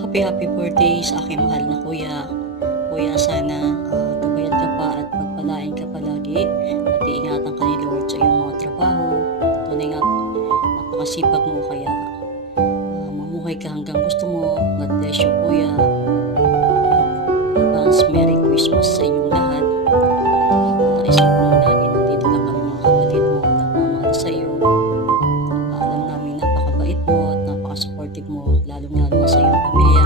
Happy birthday sa aking mahal na kuya. Kuya, sana gabayan ka pa at pagpalain ka palagi at iingatan ka ni Lord sa iyong mga trabaho. Tunay nga, napakasipag mo kaya mamuhay ka hanggang gusto mo. God bless you, kuya. Advance Merry Christmas sa inyong lahat. Isip mo lagi nandito lang kami mga kapatid mo, nagmamahal sa iyo. Alam namin napakabait mo at napaka-supportive mo, lalong-lalo na sa iyong pamilya.